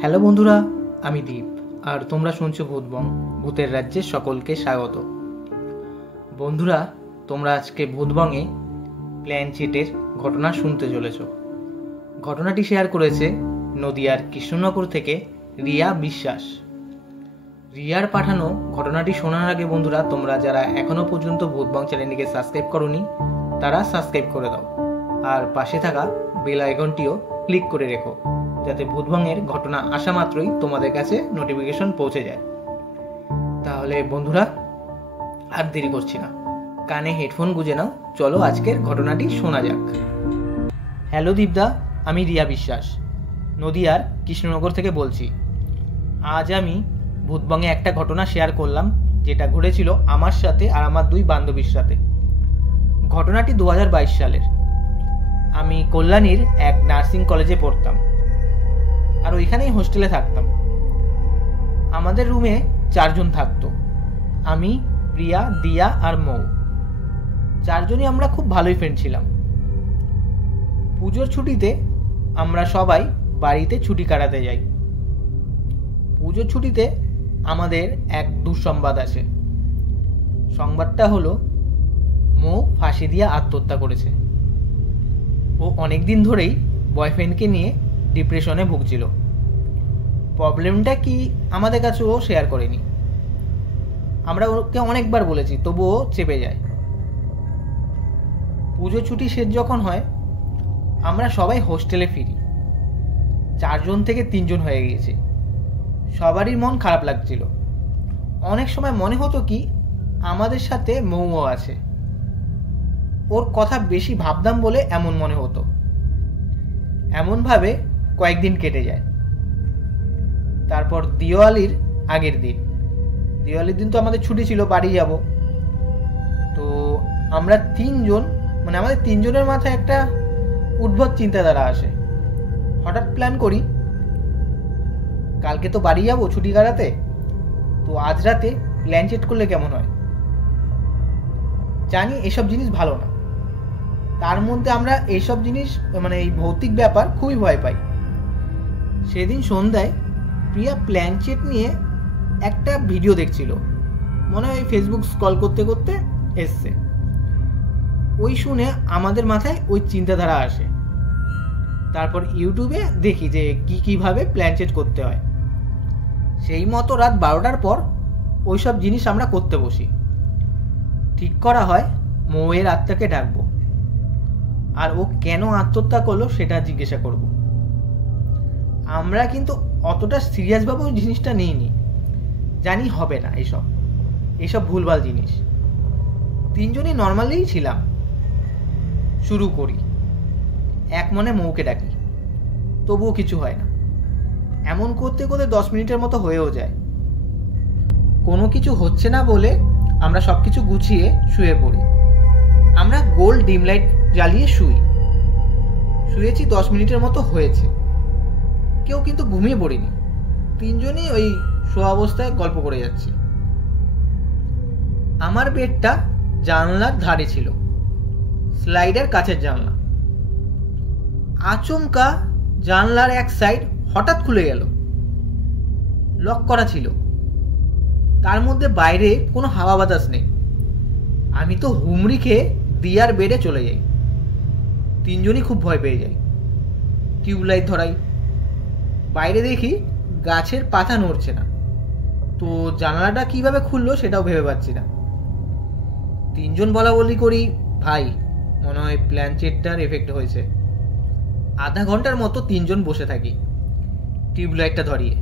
Hello বন্ধুরা, আমি দীপ আর তোমরা শুনছো ভূতবং, ভূতের রাজ্যে সকলকে স্বাগত। বন্ধুরা, তোমরা আজকে ভূতবংয়ে প্ল্যানচেটের ঘটনা শুনতে চলেছ। ঘটনাটি শেয়ার করেছে নদিয়ার কৃষ্ণনগর থেকে রিয়া বিশ্বাস। রিয়ার পাঠানো ঘটনাটি শোনার আগে বন্ধুরা, তোমরা যারা এখনো পর্যন্ত ভূতবং চ্যানেলটিকে সাবস্ক্রাইব করোনি তারা সাবস্ক্রাইব করে দাও আর পাশে থাকা বেল আইকনটিও ক্লিক করে রেখো, যাতে ভূতবংয়ের ঘটনা আসা মাত্রই তোমাদের কাছে নোটিফিকেশন পৌঁছে যায়। তাহলে বন্ধুরা, আর দেরি করছি না, কানে হেডফোন গুঁজে নাও, চলো আজকের ঘটনাটি শোনা যাক। হ্যালো দীপদা, আমি রিয়া বিশ্বাস, নদিয়ার কৃষ্ণনগর থেকে বলছি। আজ আমি ভূতবংয়ে একটা ঘটনা শেয়ার করলাম, যেটা ঘটেছিল আমার সাথে আর আমার দুই বান্ধবীর সাথে। ঘটনাটি 2022 সালের। আমি কল্যাণীর এক নার্সিং কলেজে পড়তাম আর ওইখানেই হোস্টেলে থাকতাম। আমাদের রুমে 4 জন থাকতো, আমি, প্রিয়া, দিয়া আর মৌ। 4 জনই আমরা খুব ভালোই ফ্রেন্ড ছিলাম। পুজোর ছুটিতে আমরা সবাই বাড়িতে ছুটি কাটাতে যাই। পুজোর ছুটিতে আমাদের এক দুঃসংবাদ আছে। সংবাদটা হলো, মৌ ফাঁসি দিয়ে আত্মহত্যা করেছে। ও অনেক দিন ধরেই বয়ফ্রেন্ডকে নিয়ে ডিপ্রেশনে ভুগছিল। প্রবলেমটা কি আমাদের কাছে ও শেয়ার করেনি। আমরা ওকে অনেকবার বলেছি, তবুও চেপে যায়। পুজো ছুটি শেষ যখন হয়, আমরা সবাই হোস্টেলে ফিরি। 4 জন থেকে 3 জন হয়ে গিয়েছে। সবারই মন খারাপ লাগছিল। অনেক সময় মনে হতো কি আমাদের সাথে মৌ আছে, ওর কথা বেশি ভাবতাম বলে এমন মনে হতো। এমনভাবে কয়েকদিন কেটে যায়। তারপর দিওয়ালির আগের দিন, দিওয়ালির দিন তো আমাদের ছুটি ছিল, বাড়ি যাব। তো আমরা 3 জন, মানে আমাদের 3 জনের মাথায় একটা উদ্ভট চিন্তাধারা আসে। হঠাৎ প্ল্যান করি, কালকে তো বাড়ি যাব ছুটি কাটাতে, তো আজ রাতে প্ল্যানচেট করলে কেমন হয়। জানি এসব জিনিস ভালো না, তার মধ্যে আমরা এইসব জিনিস, মানে এই ভৌতিক ব্যাপার খুবই ভয় পাই। সেদিন সন্ধ্যায় প্রিয়া প্ল্যানচেট নিয়ে একটা ভিডিও দেখছিল, মনে হয় ফেসবুক স্ক্রল করতে করতে এসছে। ওই শুনে আমাদের মাথায় ওই চিন্তাধারা আসে। তারপর ইউটিউবে দেখি যে কীভাবে প্ল্যানচেট করতে হয়। সেই মতো রাত 12টার পর ওইসব জিনিস আমরা করতে বসি। ঠিক করা হয় মৌয়ের আত্মাকে ডাকবো আর ও কেন আত্মহত্যা করলো সেটা জিজ্ঞাসা করব। আমরা কিন্তু অতটা সিরিয়াসভাবে ওই জিনিসটা নিইনি, জানি হবে না এইসব ভুলভাল জিনিস। 3 জনই নর্মালিই ছিলাম। শুরু করি, এক মনে মৌকে ডাকি, তবুও কিছু হয় না। এমন করতে করতে 10 মিনিটের মতো হয়েও যায়। কোনো কিছু হচ্ছে না বলে আমরা সব কিছু গুছিয়ে শুয়ে পড়ি। আমরা গোল্ড ডিম লাইট জ্বালিয়ে শুয়েছি। 10 মিনিটের মতো হয়েছে, কেউ কিন্তু ঘুমিয়ে পড়িনি। 3 জনই ওই শোয়া অবস্থায় গল্প করে যাচ্ছি। আমার বেডটা জানলার ধারে ছিল, স্লাইডের কাছের জানলা। আচমকা জানলার এক সাইড হঠাৎ খুলে গেল। লক করা ছিল, তার মধ্যে বাইরে কোনো হাওয়া বাতাস নেই। আমি তো হুমড়ি খেয়ে দিয়ার বেডে চলে যাই। 3 জনই খুব ভয় পেয়ে যাই। টিউবলাইট ধরাই, বাইরে দেখি গাছের পাতা নড়ছে না। তো জানালাটা কিভাবে খুললো সেটাও ভেবে পাচ্ছি না। 3 জন বলা বলি করি, ভাই মনে হয় প্ল্যানচেটটার এফেক্ট হয়েছে। আধা ঘন্টার মতো 3 জন বসে থাকি টিউবলাইটটা ধরিয়ে।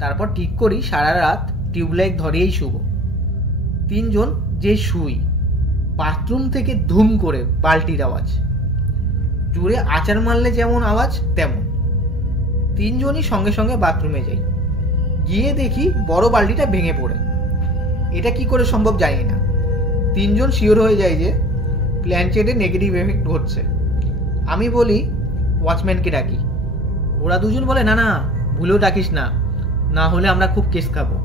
তারপর ঠিক করি সারা রাত টিউবলাইট ধরিয়েই শুব। 3 জন যে শুই, বাথরুম থেকে ধুম করে বালতির আওয়াজ, জোরে আচার মারলে যেমন আওয়াজ তেমন। 3 জনই সঙ্গে সঙ্গে বাথরুমে যাই। গিয়ে দেখি বড় বালতিটা ভেঙে পড়ে। এটা কি করে সম্ভব জানি না। 3 জন শিওর হয়ে যায় যে প্ল্যানচেটে নেগেটিভ এফেক্ট হচ্ছে। আমি বলি ওয়াচম্যানকে ডাকি। ওরা 2 জন বলে, না না ভুলেও ডাকিস না, না হলে আমরা খুব কেস খাবো,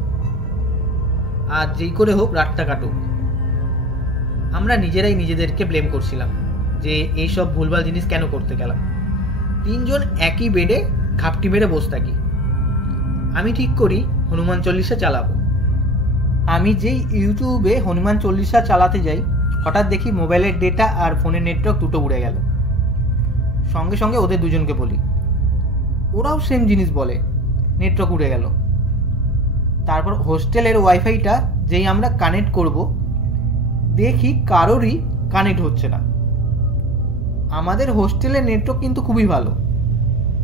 আর যেই করে হোক রাতটা কাটুক। আমরা নিজেরাই নিজেদেরকে ব্লেম করছিলাম যে এইসব ভুলভাল জিনিস কেন করতে গেলাম। 3 জন একই বেডে ঘাপটি মেরে বসে থাকি। আমি ঠিক করি হনুমান চল্লিশা চালাবো। আমি যেই ইউটিউবে হনুমান চল্লিশা চালাতে যাই, হঠাৎ দেখি মোবাইলের ডেটা আর ফোনের নেটওয়ার্ক দুটো উড়ে গেল। সঙ্গে সঙ্গে ওদের দুজনকে বলি, ওরাও সেম জিনিস বলে, নেটওয়ার্ক উড়ে গেল। তারপর হোস্টেলের ওয়াইফাইটা যেই আমরা কানেক্ট করব, দেখি কারোরই কানেক্ট হচ্ছে না। আমাদের হোস্টেলের নেটওয়ার্ক কিন্তু খুবই ভালো।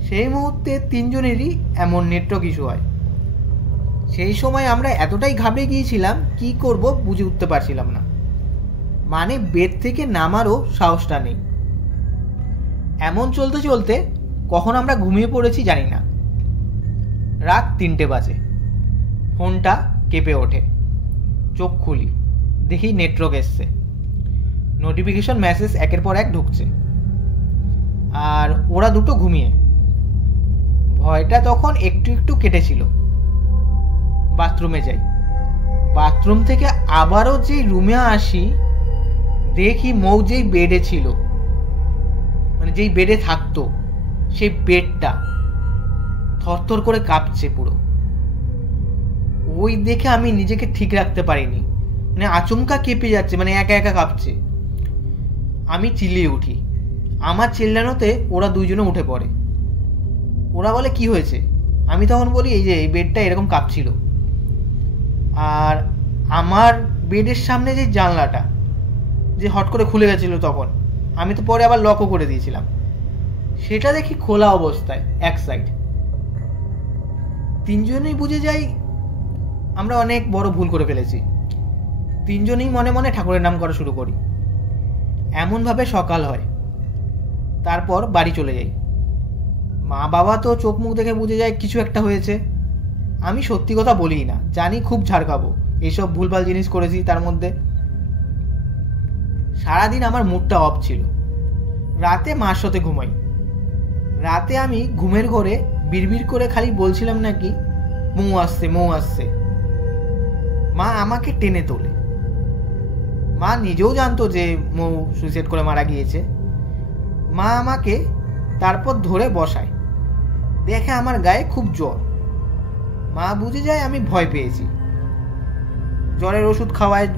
সেই মুহূর্তে তিনজনেরই এমন নেটওয়ার্ক ইস্যু হয়। সেই সময় আমরা এতটাই ঘাবড়ে গিয়েছিলাম, কি করব বুঝে উঠতে পারছিলাম না। মানে বেড থেকে নামারও সাহসটা নেই। এমন চলতে চলতে কখন আমরা ঘুমিয়ে পড়েছি জানি না। রাত 3টে বাজে। ফোনটা কেঁপে ওঠে। চোখ খুলি, দেখি নেটওয়ার্ক এসছে। নোটিফিকেশন মেসেজ একের পর এক ঢুকছে, আর ওরা দুটো ঘুমিয়ে। ভয়টা তখন একটু একটু কেটেছিল। বাথরুমে যাই। বাথরুম থেকে আবারও যেই রুমে আসি, দেখি মৌ যেই বেডে ছিল, মানে যেই বেডে থাকতো, সেই বেডটা থরথর করে কাঁপছে পুরো। ওই দেখে আমি নিজেকে ঠিক রাখতে পারিনি, মানে আচমকা কেঁপে যাচ্ছে, মানে একা একা কাঁপছে। আমি চিল্লিয়ে উঠি। আমার চিল্লানোতে ওরা দুইজনে উঠে পড়ে। ওরা বলে কি হয়েছে? আমি তখন বলি এই যে এই বেডটা এরকম কাঁপছিল। আর আমার বেডের সামনে যে জানলাটা যে হট করে খুলে গেছিলো, তখন আমি তো পরে আবার লকও করে দিয়েছিলাম, সেটা দেখি খোলা অবস্থায় এক সাইড। তিনজনেই বুঝে যাই আমরা অনেক বড় ভুল করে ফেলেছি। তিনজনেই মনে মনে ঠাকুরের নাম করা শুরু করি। এমনভাবে সকাল হয়। তারপর বাড়ি চলে যাই। মা বাবা তো চোখ মুখ দেখে বুঝে যায় কিছু একটা হয়েছে। আমি সত্যি কথা বলি না, জানি খুব ঝাড় খাবো, এইসব ভুলভাল জিনিস করেছি। তার মধ্যে সারাদিন আমার মুডটা অফ ছিল। রাতে মার সাথে ঘুমাই। রাতে আমি ঘুমের ঘরে বিড়বিড় করে খালি বলছিলাম নাকি মৌ আসছে, মৌ আসছে। মা আমাকে টেনে তোলে। মা নিজেও জানতো যে মৌ সুইসাইড করে মারা গিয়েছে। মা আমাকে তারপর ধরে বসায়। দেখে আমার গায়ে খুব জ্বর। মা বুঝে যায় আমি ভয় পেয়েছি। জ্বরের ওষুধ খাওয়ায়,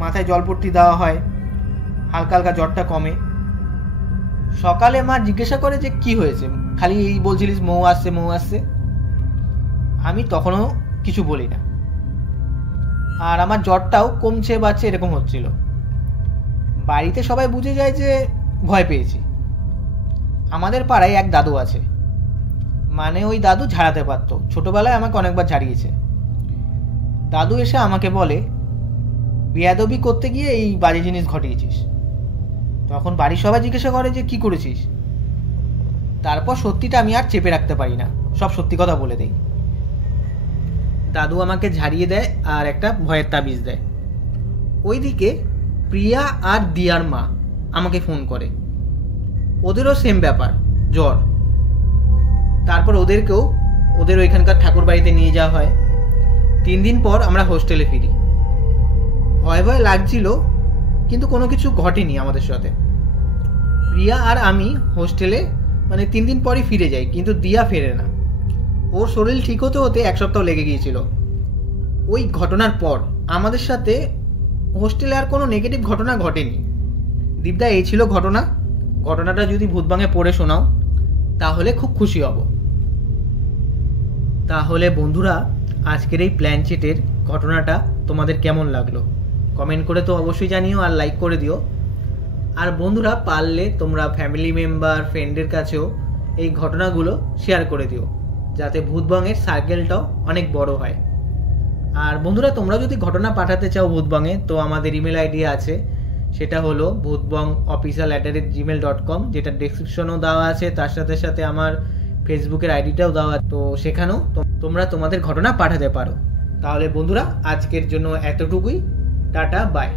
মাথায় জলপট্টি দেওয়া হয়, হালকা হালকা জ্বরটা কমে। সকালে মা জিজ্ঞাসা করে যে কি হয়েছে, খালি এই বলছিলিস মৌ আসছে, মৌ আসছে। আমি তখনও কিছু বলি না। আর আমার জ্বরটাও কমছে বাড়ছে এরকম হচ্ছিল। বাড়িতে সবাই বুঝে যায় যে ভয় পেয়েছি। আমাদের পাড়ায় এক দাদু আছে, মানে ওই দাদু ঝাড়াতে পারতো, ছোটবেলায় আমাকে অনেকবার ঝাড়িয়েছে। দাদু এসে আমাকে বলে বেয়াদবি করতে গিয়ে এই বাজে জিনিস ঘটিয়েছিস। তখন বাড়ির সবাই জিজ্ঞাসা করে যে কি করেছিস। তারপর সত্যিটা আমি আর চেপে রাখতে পারি না, সব সত্যি কথা বলে দেই। দাদু আমাকে ঝাড়িয়ে দেয় আর একটা ভয়ের তাবিজ দেয়। ওইদিকে প্রিয়া আর দিয়ার মা আমাকে ফোন করে। ওদেরও সেম ব্যাপার, জ্বর। তারপর ওদেরকেও ওদের ওইখানকার ঠাকুর বাড়িতে নিয়ে যাওয়া হয়। 3 দিন পর আমরা হোস্টেলে ফিরি। ভয় ভয় লাগছিল, কিন্তু কোনো কিছু ঘটেনি আমাদের সাথে। প্রিয়া আর আমি হোস্টেলে মানে 3 দিন পরই ফিরে যাই, কিন্তু দিয়া ফেরে না। ওর শরীর ঠিক হতে হতে 1 সপ্তাহ লেগে গিয়েছিল। ওই ঘটনার পর আমাদের সাথে হোস্টেলে আর কোনো নেগেটিভ ঘটনা ঘটেনি। দীপদা, এই ছিল ঘটনাটা যদি ভূতবাঙে পড়ে শোনাও তাহলে খুব খুশি হব। তাহলে বন্ধুরা, আজকের এই প্ল্যান চিটের ঘটনাটা তোমাদের কেমন লাগলো কমেন্ট করে তো অবশ্যই জানিও, আর লাইক করে দিও। আর বন্ধুরা, পারলে তোমরা ফ্যামিলি মেম্বার, ফ্রেন্ডের কাছেও এই ঘটনাগুলো শেয়ার করে দিও, যাতে ভূতবাঙের সার্কেলটাও অনেক বড় হয়। আর বন্ধুরা, তোমরা যদি ঘটনা পাঠাতে চাও ভূতবাঙে, তো আমাদের ইমেল আইডি আছে, সেটা হলো bhutbang@gmail.com, যেটা ডেসক্রিপশনেও দেওয়া আছে। তার সাথে সাথে আমার ফেসবুকের আইডিটাও দেওয়া, তো সেখানেও তোমরা তোমাদের ঘটনা পাঠাতে পারো। তাহলে বন্ধুরা, আজকের জন্য এতটুকুই। Tata, by.